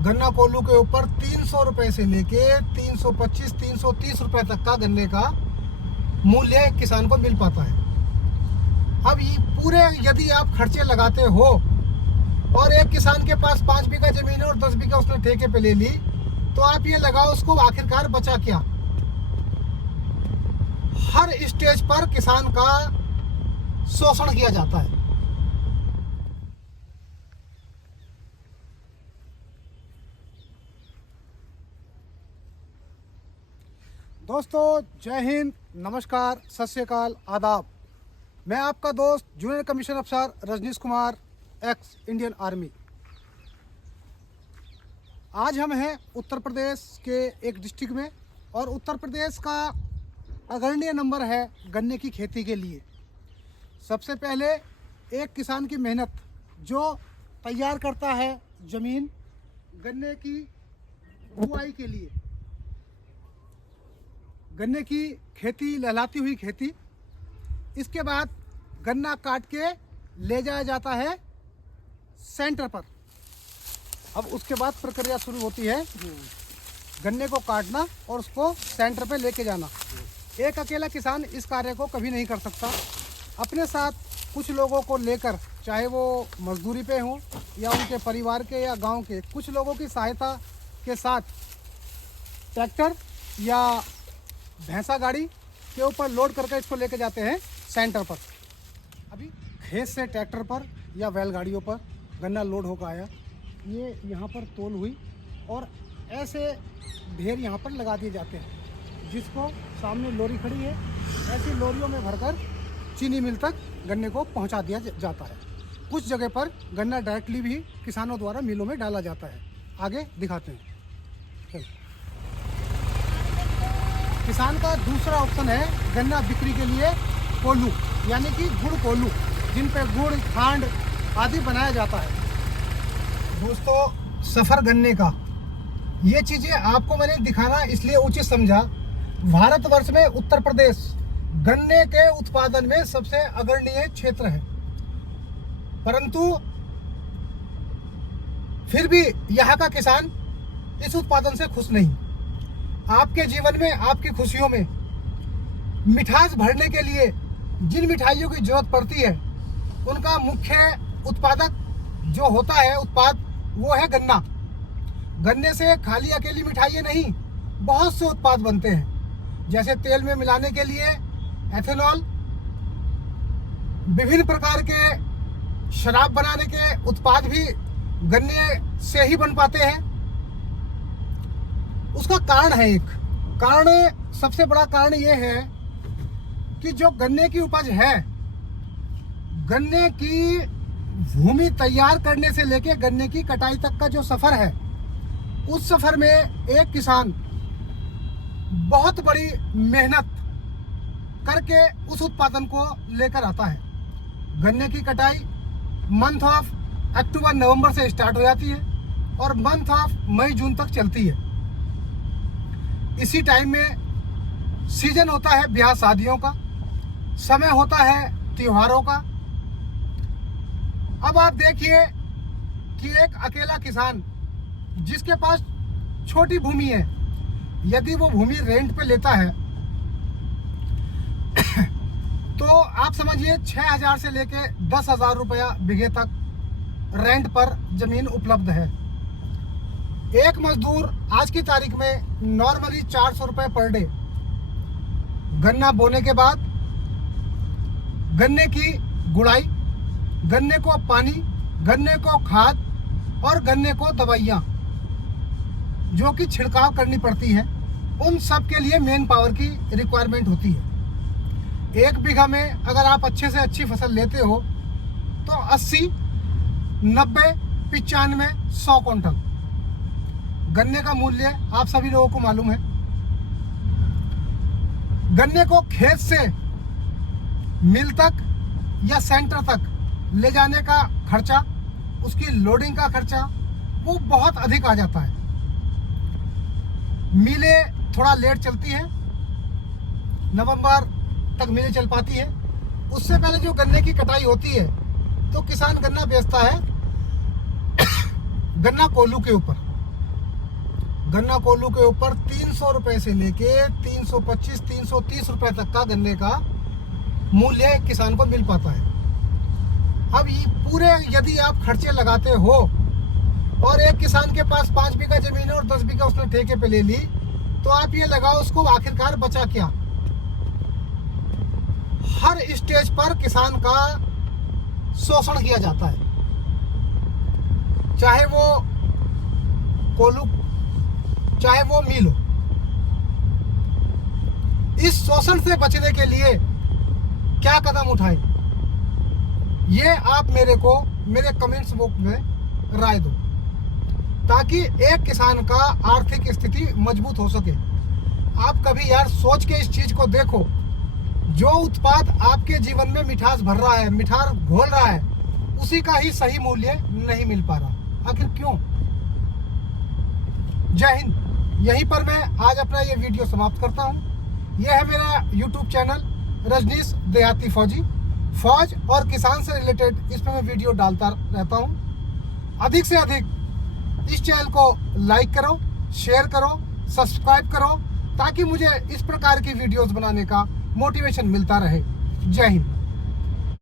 गन्ना कोल्हू के ऊपर 300 रुपए से लेके 325 330 रुपए तक का गन्ने का मूल्य किसान को मिल पाता है। अब ये पूरे यदि आप खर्चे लगाते हो और एक किसान के पास 5 बीघा जमीन है और 10 बीघा उसने ठेके पे ले ली, तो आप ये लगाओ उसको आखिरकार बचा क्या। हर स्टेज पर किसान का शोषण किया जाता है। दोस्तों जय हिंद, नमस्कार, सत श्री अकाल, आदाब। मैं आपका दोस्त जूनियर कमीशन अफसर Rajneesh Kumar, ex Indian army. आज हम हैं उत्तर प्रदेश के एक डिस्ट्रिक्ट में और उत्तर प्रदेश का अग्रणीय नंबर है गन्ने की खेती के लिए। सबसे पहले एक किसान की मेहनत जो तैयार करता है ज़मीन गन्ने की बुआई के लिए, गन्ने की खेती, लहलाती हुई खेती। इसके बाद गन्ना काट के ले जाया जाता है सेंटर पर। अब उसके बाद प्रक्रिया शुरू होती है गन्ने को काटना और उसको सेंटर पे लेके जाना। एक अकेला किसान इस कार्य को कभी नहीं कर सकता। अपने साथ कुछ लोगों को लेकर, चाहे वो मजदूरी पे हों या उनके परिवार के या गांव के, कुछ लोगों की सहायता के साथ ट्रैक्टर या भैंसा गाड़ी के ऊपर लोड करके इसको लेके जाते हैं सेंटर पर। अभी खेत से ट्रैक्टर पर या बैलगाड़ियों पर गन्ना लोड होकर आया, ये यहाँ पर तौल हुई और ऐसे ढेर यहाँ पर लगा दिए जाते हैं, जिसको सामने लोरी खड़ी है, ऐसी लोरियों में भरकर चीनी मिल तक गन्ने को पहुँचा दिया जाता है। कुछ जगह पर गन्ना डायरेक्टली भी किसानों द्वारा मिलों में डाला जाता है। आगे दिखाते हैं। चलो। किसान का दूसरा ऑप्शन है गन्ना बिक्री के लिए कोल्हू, यानी कि गुड़ कोल्हू, जिन पे गुड़, खांड आदि बनाया जाता है। दोस्तों, सफ़र गन्ने का, ये चीज़ें आपको मैंने दिखाना इसलिए उचित समझा। भारतवर्ष में उत्तर प्रदेश गन्ने के उत्पादन में सबसे अग्रणीय क्षेत्र है, परंतु फिर भी यहाँ का किसान इस उत्पादन से खुश नहीं। आपके जीवन में, आपकी खुशियों में मिठास भरने के लिए जिन मिठाइयों की जरूरत पड़ती है, उनका मुख्य उत्पादक जो होता है उत्पाद, वो है गन्ना। गन्ने से खाली अकेली मिठाइयाँ नहीं, बहुत से उत्पाद बनते हैं। जैसे तेल में मिलाने के लिए एथेनॉल, विभिन्न प्रकार के शराब बनाने के उत्पाद भी गन्ने से ही बन पाते हैं। उसका कारण है, एक कारण, सबसे बड़ा कारण ये है कि जो गन्ने की उपज है, गन्ने की भूमि तैयार करने से लेके गन्ने की कटाई तक का जो सफ़र है, उस सफ़र में एक किसान बहुत बड़ी मेहनत करके उस उत्पादन को लेकर आता है। गन्ने की कटाई मंथ ऑफ अक्टूबर नवंबर से स्टार्ट हो जाती है और मंथ ऑफ मई जून तक चलती है। इसी टाइम में सीजन होता है ब्याह शादियों का, समय होता है त्योहारों का। अब आप देखिए कि एक अकेला किसान जिसके पास छोटी भूमि है, यदि वो भूमि रेंट पे लेता है तो आप समझिए 6,000 से लेके 10,000 रुपया बीघे तक रेंट पर जमीन उपलब्ध है। एक मजदूर आज की तारीख में नॉर्मली 400 रुपये पर डे। गन्ना बोने के बाद गन्ने की गुड़ाई, गन्ने को पानी, गन्ने को खाद और गन्ने को दवाइयाँ जो कि छिड़काव करनी पड़ती है, उन सब के लिए मेन पावर की रिक्वायरमेंट होती है। एक बीघा में अगर आप अच्छे से अच्छी फसल लेते हो तो 80, 90, 95, 100 क्विंटल गन्ने का मूल्य आप सभी लोगों को मालूम है। गन्ने को खेत से मिल तक या सेंटर तक ले जाने का खर्चा, उसकी लोडिंग का खर्चा, वो बहुत अधिक आ जाता है। मिलें थोड़ा लेट चलती हैं, नवंबर तक मिलें चल पाती है। उससे पहले जो गन्ने की कटाई होती है तो किसान गन्ना बेचता है गन्ना कोल्हू के ऊपर। गन्ना कोल्हू के ऊपर 300 रुपए से लेके 325 330 रुपए तक का गन्ने का मूल्य किसान को मिल पाता है। अब ये पूरे यदि आप खर्चे लगाते हो और एक किसान के पास 5 बीघा जमीन है और 10 बीघा उसने ठेके पे ले ली, तो आप ये लगाओ उसको आखिरकार बचा क्या। हर स्टेज पर किसान का शोषण किया जाता है, चाहे वो कोल्हू चाहे वो मिल हो। इस शोषण से बचने के लिए क्या कदम उठाएं, ये आप मेरे कमेंट्स बॉक्स में राय दो, ताकि एक किसान का आर्थिक स्थिति मजबूत हो सके। आप कभी यार सोच के इस चीज को देखो, जो उत्पाद आपके जीवन में मिठास भर रहा है, मिठास घोल रहा है, उसी का ही सही मूल्य नहीं मिल पा रहा। आखिर क्यों? जय हिंद। यहीं पर मैं आज अपना ये वीडियो समाप्त करता हूँ। यह है मेरा YouTube चैनल रजनीश देहाती फौजी। फौज और किसान से रिलेटेड इसमें मैं वीडियो डालता रहता हूँ। अधिक से अधिक इस चैनल को लाइक करो, शेयर करो, सब्सक्राइब करो, ताकि मुझे इस प्रकार की वीडियोस बनाने का मोटिवेशन मिलता रहे। जय हिंद।